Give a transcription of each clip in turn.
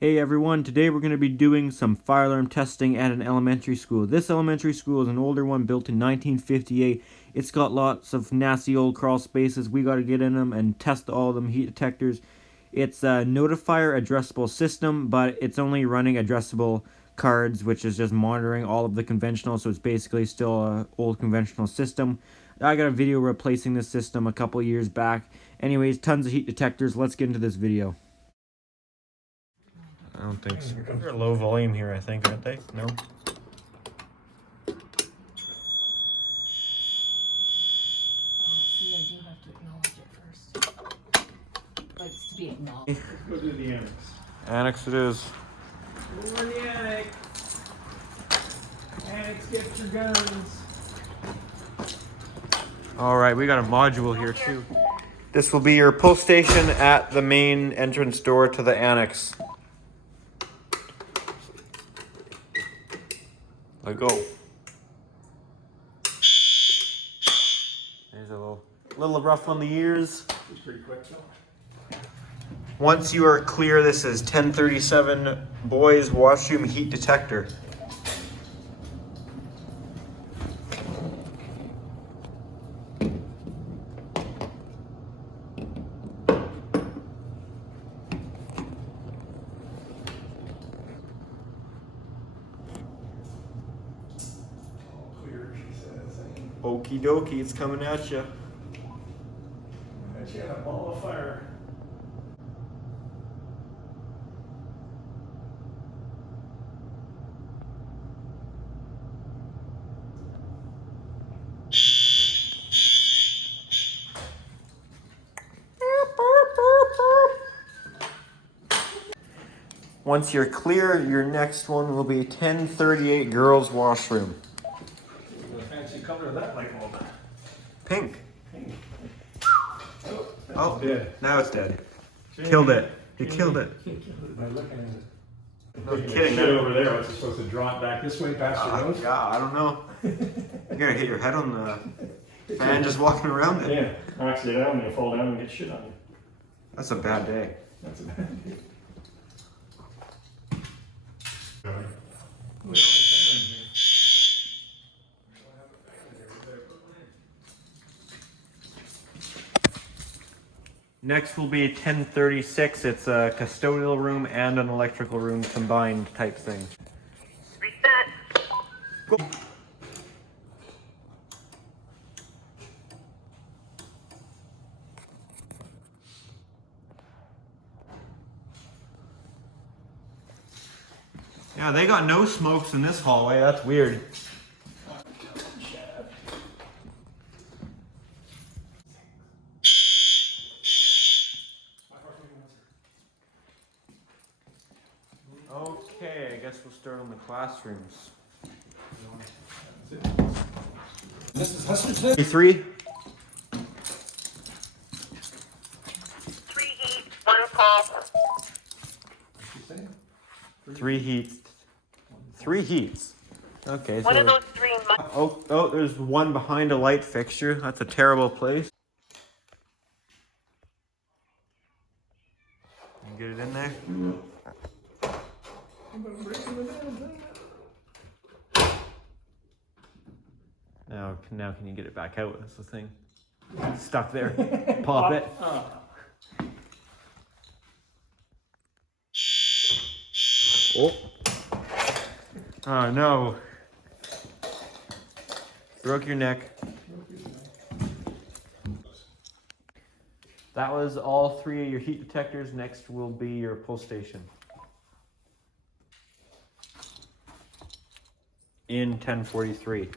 Hey everyone, today we're going to be doing some fire alarm testing at an elementary school. This elementary school is an older one built in 1958. It's got lots of nasty old crawl spaces. We got to get in them and test all of them heat detectors. It's a notifier addressable system, but it's only running addressable cards, which is just monitoring all of the conventional, so it's basically still an old conventional system. I got a video replacing this system a couple years back. Anyways, tons of heat detectors. Let's get into this video. I don't think so. They're low volume here, I think, aren't they? No? See, I do have to acknowledge it first. Likes to be acknowledged. Let's go to the Annex. Annex it is. We're in the Annex. Annex, get your guns. Alright, we got a module here too. This will be your pull station at the main entrance door to the annex. Let go. There's a little rough on the ears. It's pretty quick though. Once you are clear, this is 1037 boys washroom heat detector. Clear, she says. Okie dokie, it's coming at you. Bet you had a ball of fire. Once you're clear, your next one will be 1038 girls washroom. The fancy color of that light bulb. Pink. Pink. Oh, Dead. now it's dead. Killed it. You killed it. You killed it by looking at it. No Looking at kidding. shit over there. What's it supposed to drop back this way past your nose? Yeah, I don't know. You're gonna hit your head on the fan just walking around it. Yeah. Actually, I'm gonna fall down and get shit on you. That's a bad day. That's a bad idea. Next will be 1036. It's a custodial room and an electrical room combined type thing. Reset. Yeah, they got no smokes in this hallway. That's weird. Okay, I guess we'll start on the classrooms. This is Hester. 3. 3 heat, 1 call. 3 heats. 3 heats. Okay, One of so those 3 must oh, there's one behind a light fixture. That's a terrible place. Get it in there. Now can you get it back out? That's the thing. It's stuck there. Pop it. Oh. Oh no. Broke your neck. That was all 3 of your heat detectors. Next will be your pull station. In 1043.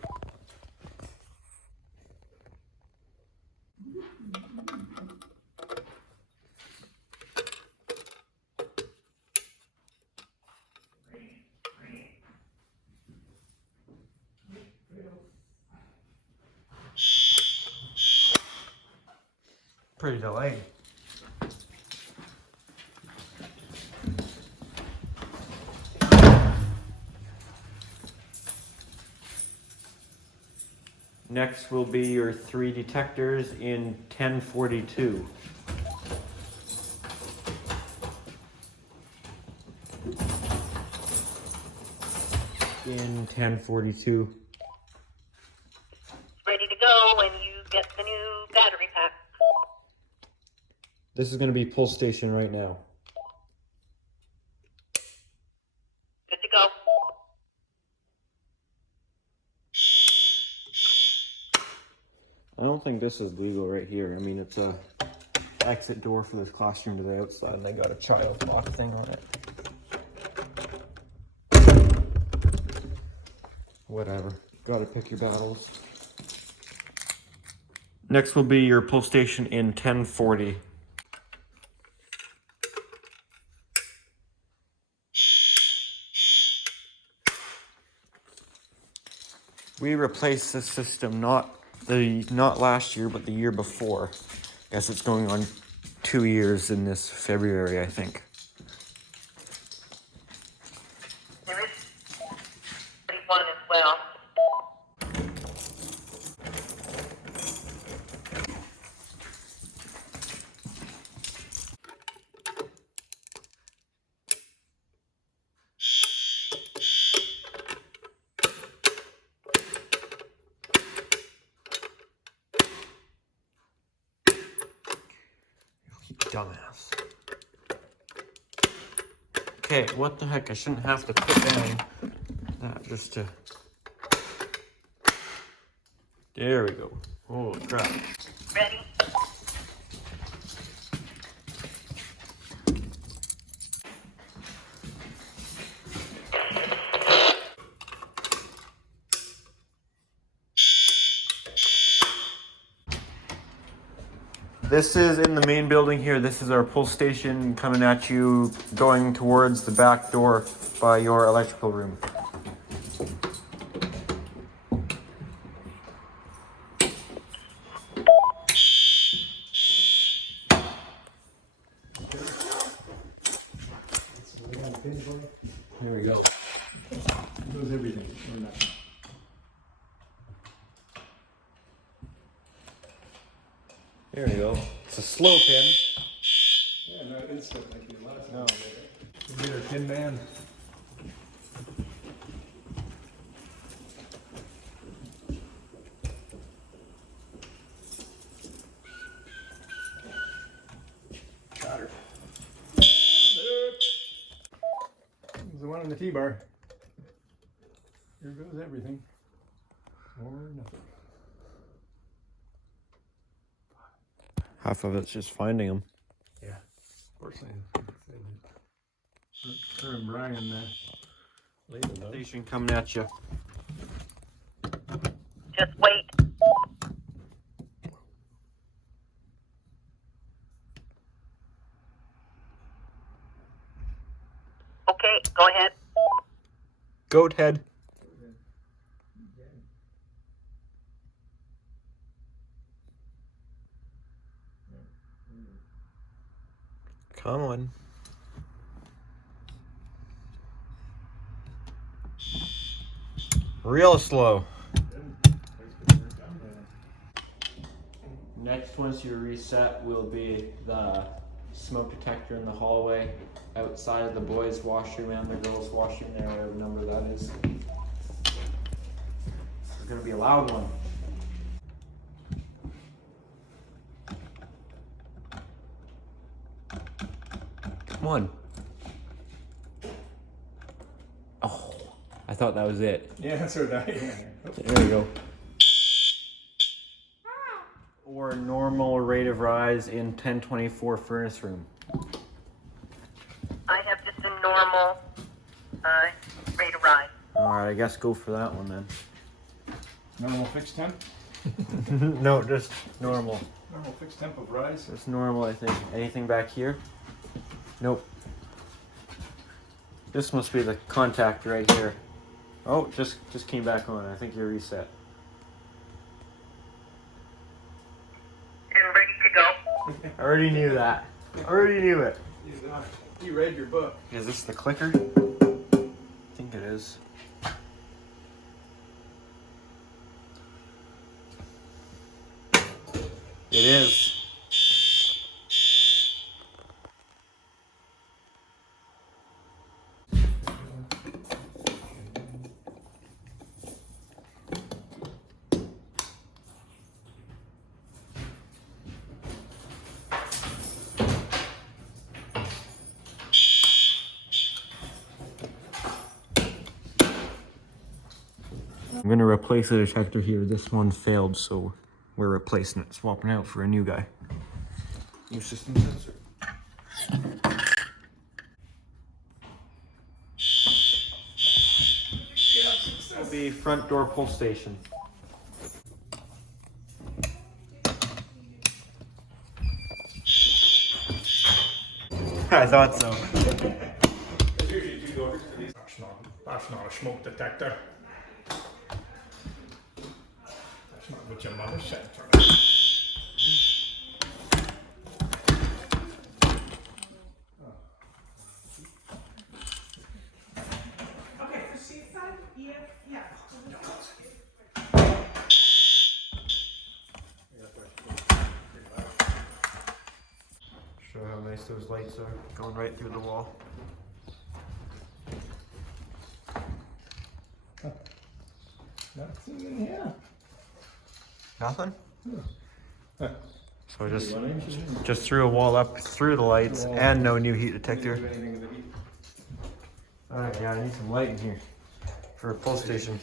Pretty delayed. Next will be your 3 detectors in 1042. in 1042. Ready to go when you get the new battery pack. This is going to be pull station right now. Good to go. I don't think this is legal right here. I mean, it's a exit door for this classroom to the outside, and they got a child lock thing on it. Whatever. Gotta pick your battles. Next will be your pull station in 1040. We replaced this system not last year, but the year before. Guess it's going on 2 years in this February, I think. There is one as well. Dumbass. Okay, what the heck? I shouldn't have to put down that just to... There we go. Holy crap. Ready? This is in the main building here. This is our pull station coming at you, going towards the back door by your electrical room. There we go. Knows everything. Or nothing. There we go. It's a slow pin. Yeah, no, instant like the last No. one. You get our tin man. Got her. There's the one in the T-bar. Here goes everything. Or nothing. Half of it's just finding them. Yeah. Fortunately, her and Brian laid it out. Station coming at you. Just wait. Okay, go ahead. Goat head. Come on. Real slow. Next, once you reset, will be the smoke detector in the hallway outside of the boys' washroom and the girls' washroom there, whatever number that is. It's gonna be a loud one. Come on. Oh, I thought that was it. Yeah, that's what I. There we go. Or normal rate of rise in 1024 furnace room. I have just a normal rate of rise. Alright, I guess go for that one then. Normal fixed temp. No, just normal. Normal fixed temp of rise. Just normal, I think. Anything back here? Nope. This must be the contact right here. Oh, just came back on. I think you're reset. And ready to go. I already knew that. Already knew it. You read your book. Is this the clicker? I think it is. It is. I'm gonna replace the detector here. This one failed, so we're replacing it, swapping out for a new guy. New system sensor. This will be front door pull station. I thought so. There's usually 2 doors to these. That's not a smoke detector. That's not what your mother said. Okay, for seat side, yeah. Show how nice those lights are, going right through the wall. Nothing in here. Nothing? So just threw a wall up through the lights and no new heat detector. Alright, yeah, I need some light in here for a pull station.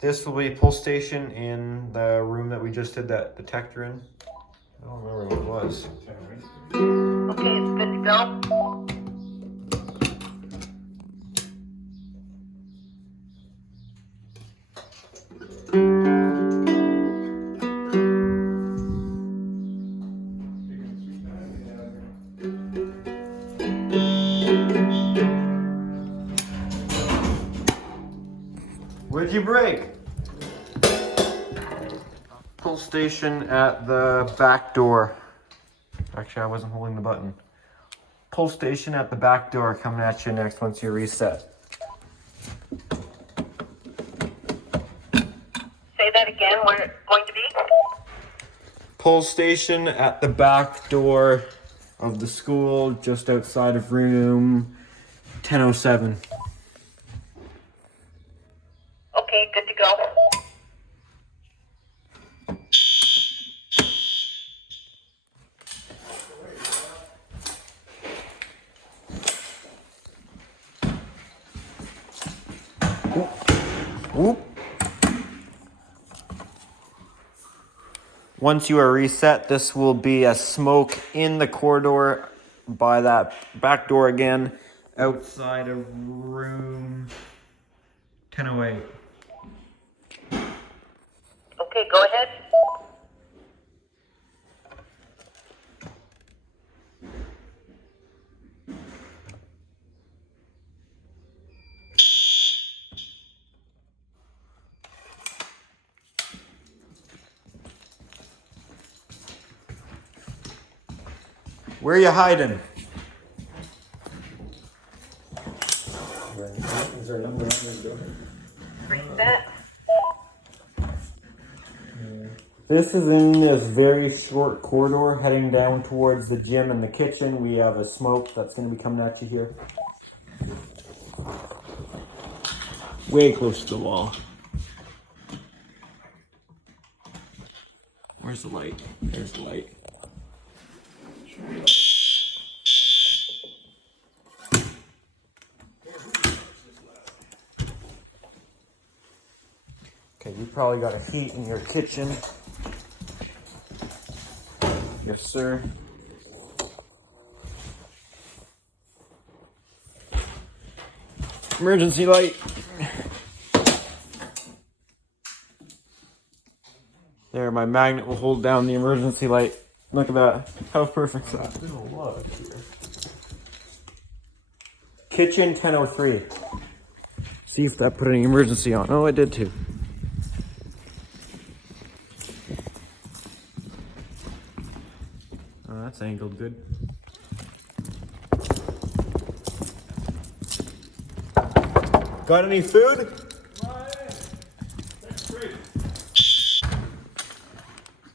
This will be a pull station in the room that we just did that detector in. I don't remember what it was. Okay, it's good to go. What'd you break? Pull station at the back door. Actually, I wasn't holding the button. Pull station at the back door coming at you next once you reset. Say that again, where it's going to be? Pull station at the back door of the school, just outside of room 1007. Okay, good to go. Whoop. Once you are reset, this will be a smoke in the corridor by that back door again, outside of room 1008. Okay, go ahead. Where are you hiding? Is there a number on this door? Reset. This is in this very short corridor heading down towards the gym and the kitchen. We have a smoke that's going to be coming at you here. Way close to the wall. Where's the light? There's the light. Okay, you probably got a heat in your kitchen. Yes, sir. Emergency light. There, my magnet will hold down the emergency light. Look at that. How perfect is that? There's a lot here. Kitchen 1003. See if that put any emergency on. Oh, it did too. Oh, that's angled good. Got any food?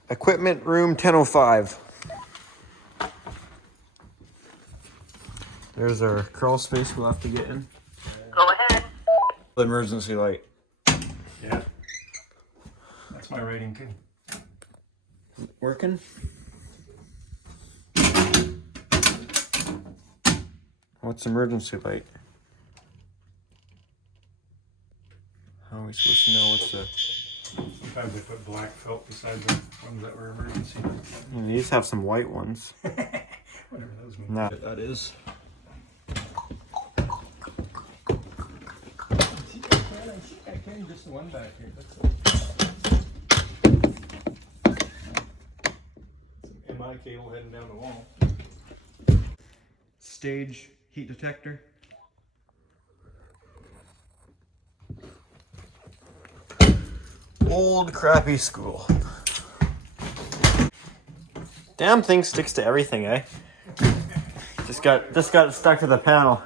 Equipment room 1005. There's our crawl space we'll have to get in. Go ahead. The emergency light. Yeah. That's my rating too. Working? What's emergency light? How are we we supposed to know what's the... Sometimes they put black felt beside the ones that were emergency. These have some white ones. Whatever those mean. Nah. That is. I can just the one back here. That's some MI cable heading down the wall. Stage heat detector. Old crappy school. Damn thing sticks to everything, eh? Just got stuck to the panel.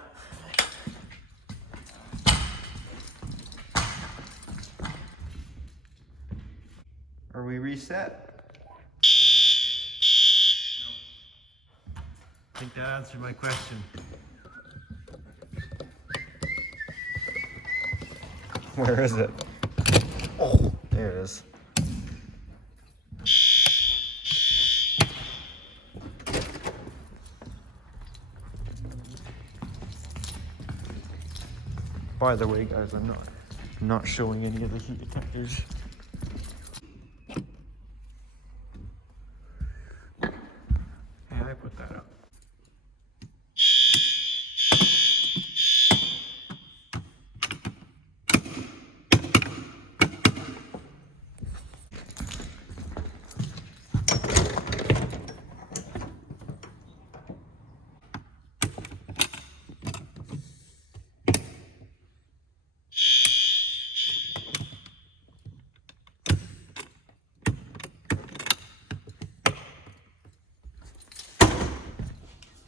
Are we reset? I think that answered my question. Where is it? Oh, there it is. By the way, guys, I'm not showing any of the heat detectors. Yeah, I put that up.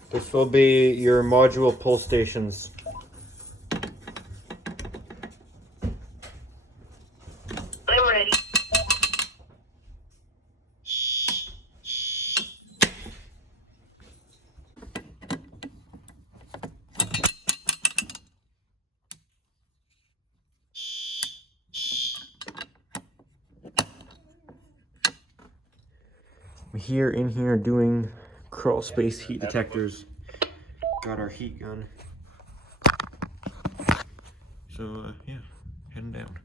This will be your module pull stations. I'm ready. We're in here doing crawl space heat detectors. Got our heat gun. So yeah, heading down.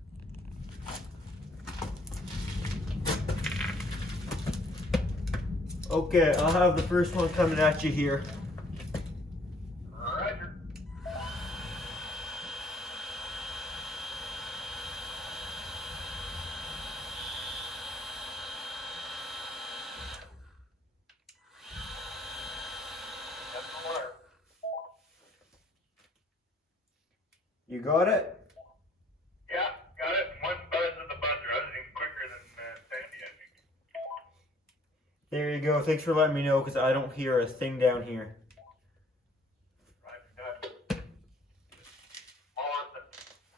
Okay, I'll have the first one coming at you here. Roger. You got it? Yeah, got it. One buzz of the buzzer. I was even quicker than Sandy, I think. There you go. Thanks for letting me know, because I don't hear a thing down here. Right, got it.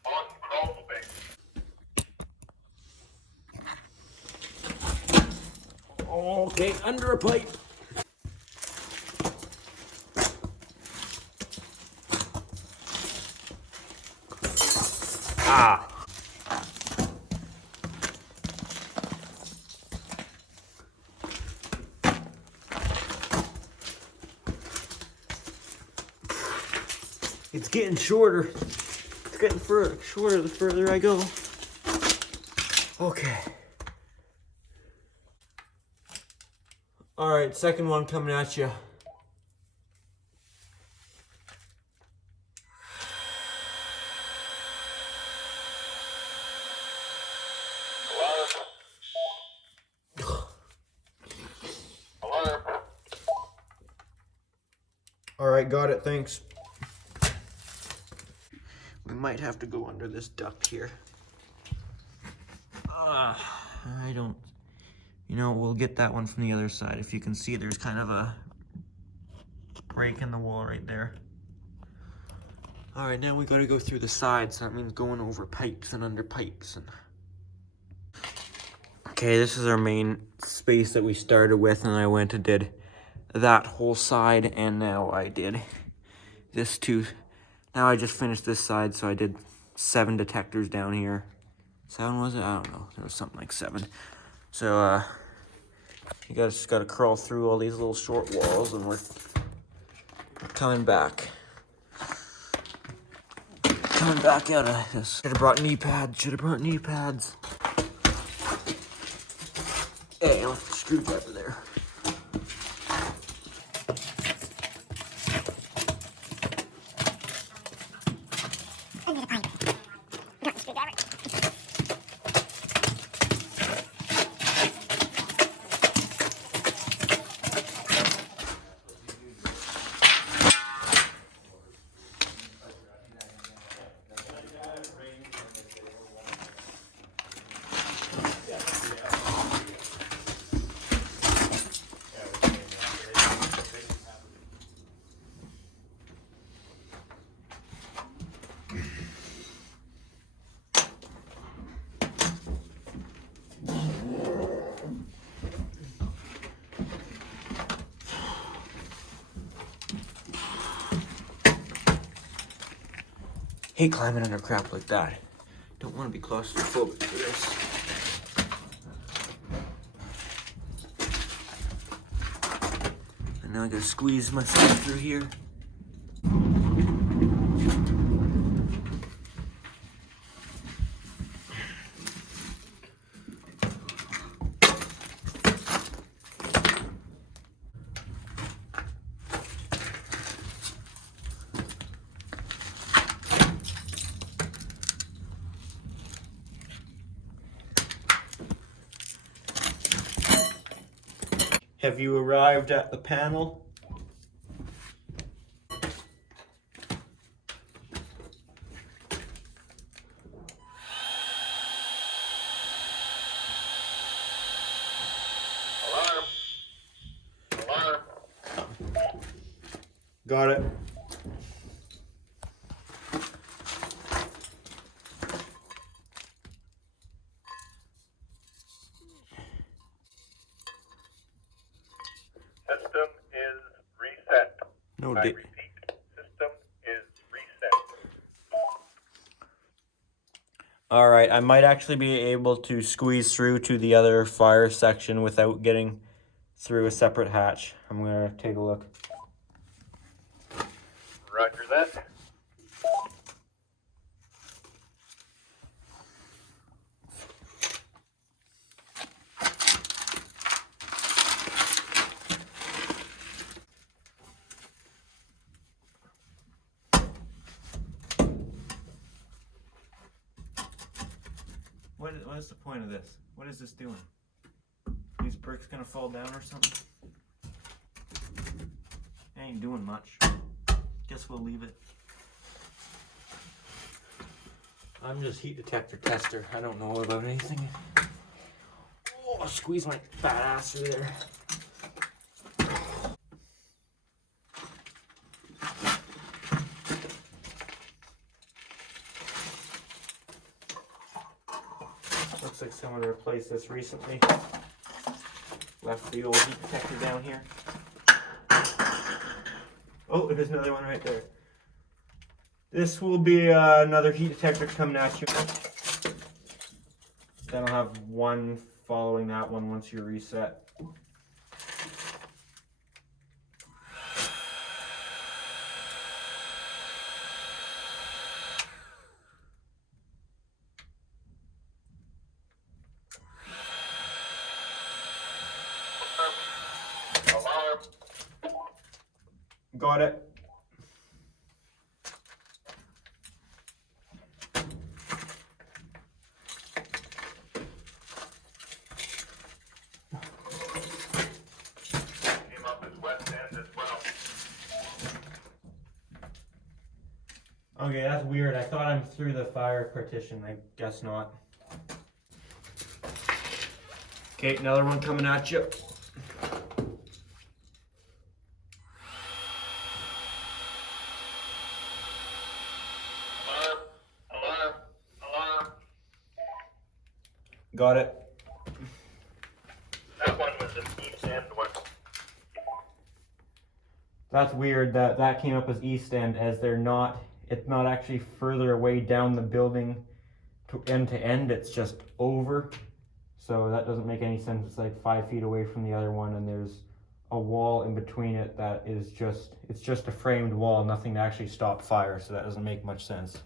On crawl space. Okay, under a pipe. Ah. It's getting shorter. It's getting shorter the further I go. Okay. All right, second one coming at you. All right, got it, thanks. We might have to go under this duct here. I don't, we'll get that one from the other side. If you can see, there's kind of a break in the wall right there. All right, now we gotta go through the sides. So that means going over pipes and under pipes. Okay, this is our main space that we started with, and I went and did that whole side, and now I did this too. Now I just finished this side, so I did 7 detectors down here. 7 was it? I don't know. There was something like 7. So you guys just gotta crawl through all these little short walls, and we're coming back coming back out of this. Should have brought knee pads. Should have brought knee pads. Hey, left the screwdriver there. Hate climbing under crap like that. Don't want to be claustrophobic for this. And now I gotta squeeze myself through here. Have you arrived at the panel? Alarm. Alarm. Got it. System is reset. No I date. repeat, system is reset. All right, I might actually be able to squeeze through to the other fire section without getting through a separate hatch. I'm gonna take a look. Roger that. What is the point of this? What is this doing? These bricks gonna fall down or something? Ain't doing much. Guess we'll leave it. I'm just heat detector tester. I don't know about anything. Oh, I'll squeeze my fat ass through there. Looks like someone replaced this recently. Left the old heat detector down here. Oh, there's another one right there. This will be another heat detector coming at you. Then I'll have one following that one once you reset. Alarm. Got it. Came up as west end as well. Okay, that's weird. I thought I'm through the fire partition. I guess not. Okay, another one coming at you. Alarm. Alarm. Alarm. Got it. That one was an east end one. That's weird that that came up as east end, as it's not actually further away down the building to end, it's just over. So that doesn't make any sense. It's like 5 feet away from the other one, and there's a wall in between it that is it's just a framed wall, nothing to actually stop fire, so that doesn't make much sense.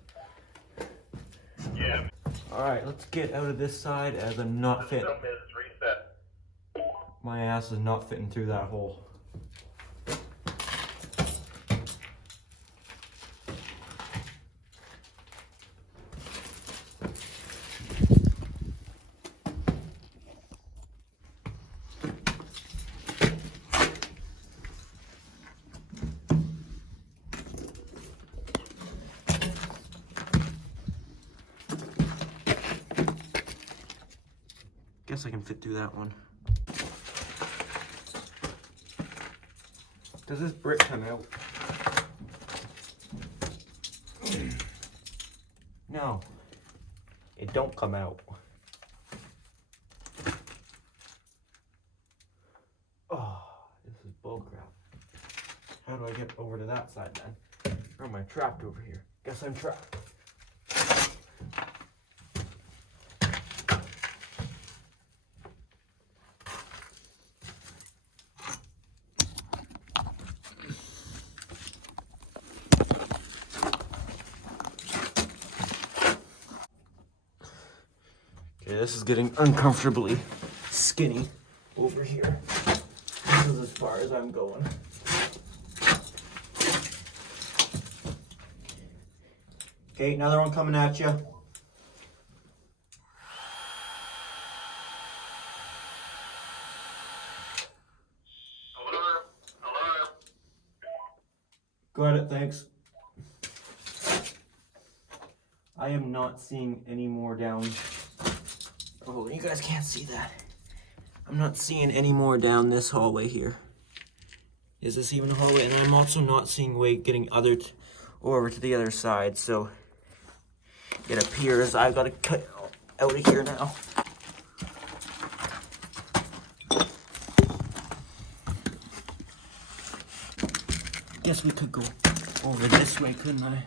Yeah, Alright, let's get out of this side as I'm not fit. system is reset. My ass is not fitting through that hole. Guess I can fit through that one. Does this brick come out? No, it don't come out. Oh, this is bullcrap. How do I get over to that side then? Or am I trapped over here? Guess I'm trapped. Okay, this is getting uncomfortably skinny over here. This is as far as I'm going. Okay, another one coming at you. Alarm, alarm. Got it, thanks. I am not seeing any more down. Oh, you guys can't see that. I'm not seeing any more down this hallway here. Is this even a hallway? And I'm also not seeing way getting over to the other side, so it appears I've got to cut out of here now. Guess we could go over this way, couldn't I?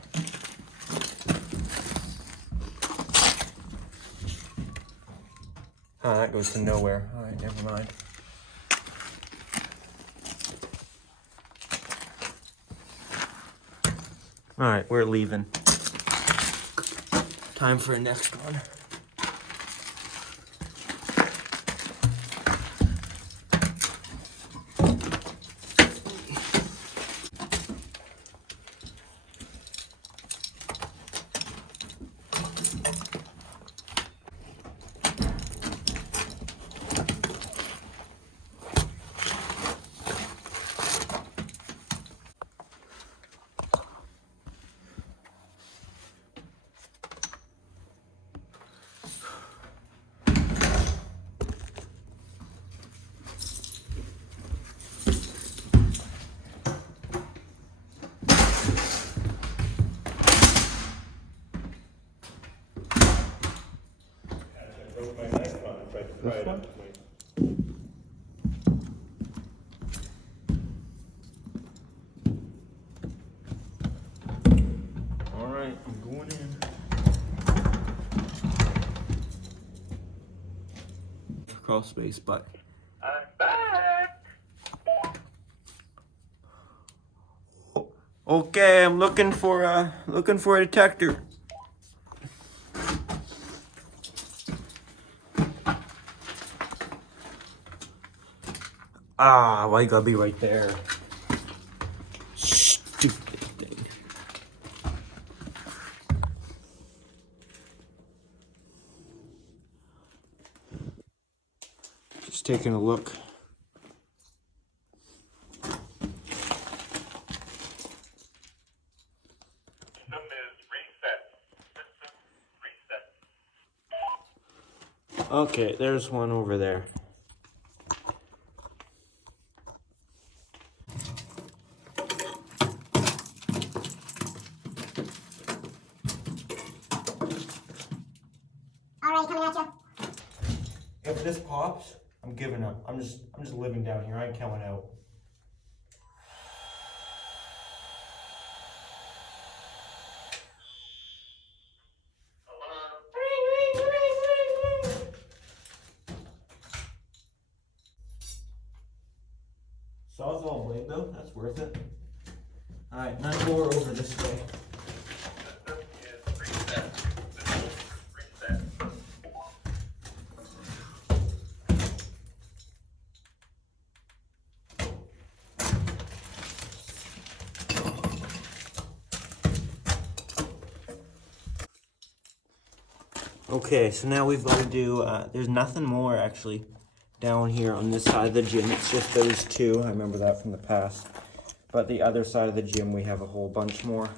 Oh, that goes to nowhere. Alright, never mind. Alright, we're leaving. Time for a next one. This one? Alright, I'm going in. Crawl space, but I'm back. okay, I'm looking for a detector. Ah, why you gotta be right there? Stupid thing. Just taking a look. System is reset. System reset. Okay, there's one over there. Alright, coming at you. If this pops, I'm giving up. I'm just living down here. I ain't coming out. Alarm. Sawzall blade though, that's worth it. Alright, none more over this way. System is reset. Okay, so now we've got to do, there's nothing more actually down here on this side of the gym. It's just those two. I remember that from the past. But the other side of the gym, we have a whole bunch more.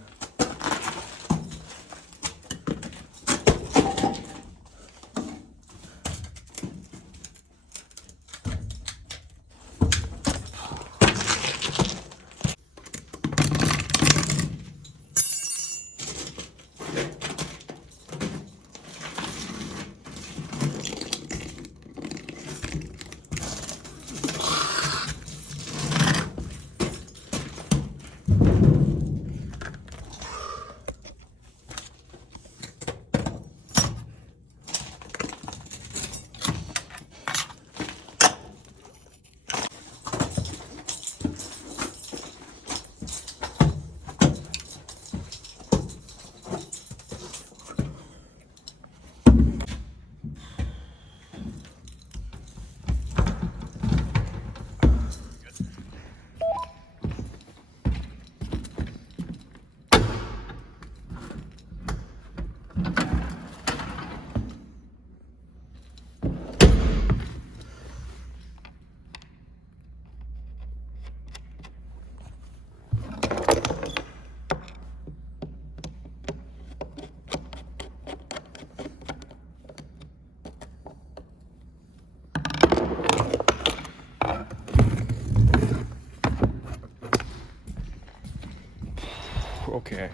Okay,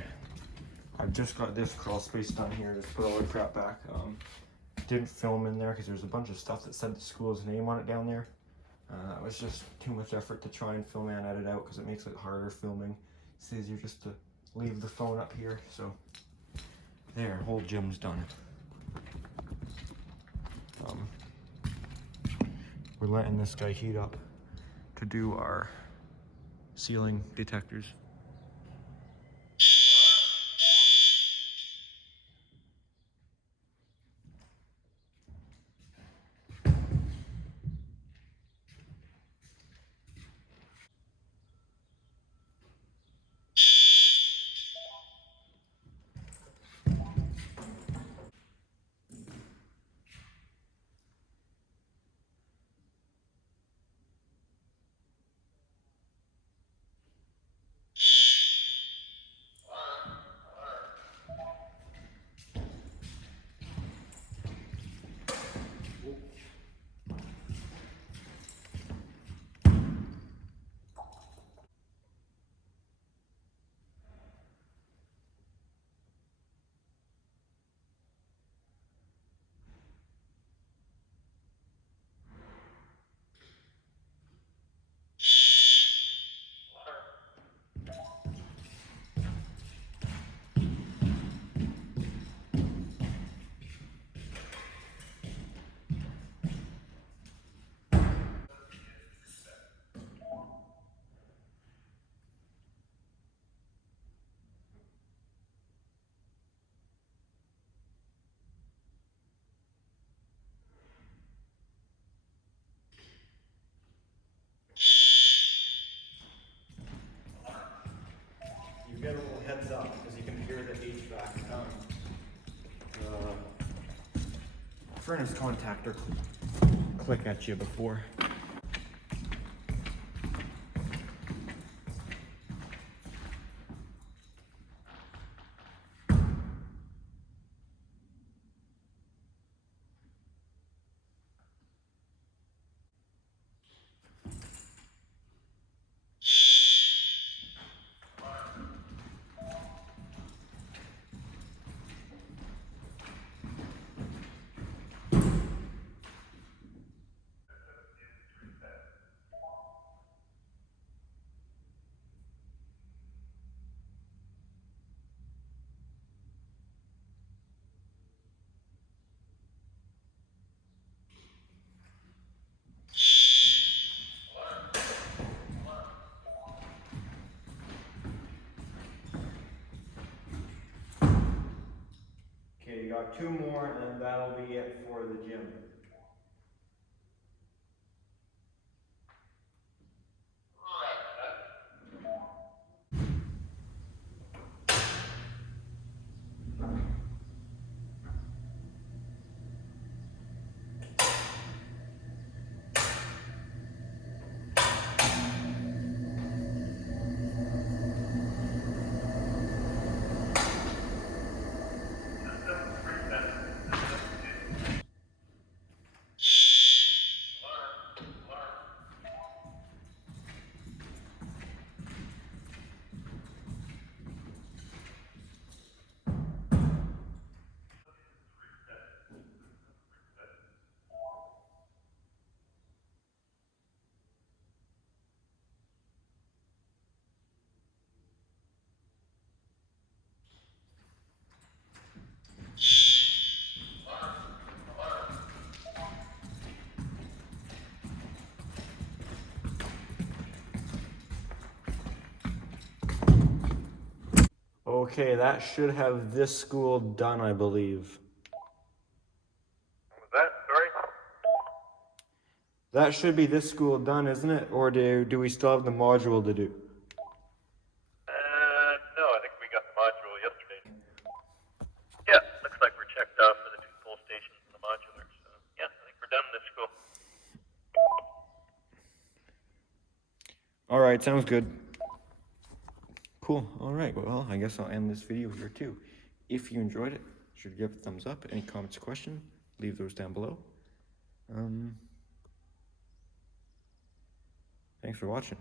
I've just got this crawl space done here. Just put all the crap back. Didn't film in there because there's a bunch of stuff that said the school's name on it down there. That was just too much effort to try and film and edit out because it makes it harder filming. It's easier just to leave the phone up here. So there, whole gym's done. We're letting this guy heat up to do our ceiling detectors. You get a little heads up because you can hear the HVAC furnace contactor click at you before. Okay, you got two more and then that'll be it for the gym. Okay, that should have this school done, I believe. What was that? Sorry? That should be this school done, isn't it? Or do we still have the module to do? No, I think we got the module yesterday. Yeah, looks like we're checked off for the 2 pull stations and the modular. So, yeah, I think we're done in this school. All right, sounds good. Cool. All right, well, I guess I'll end this video here too. If you enjoyed it, should give it a thumbs up. Any comments or questions, leave those down below. Thanks for watching.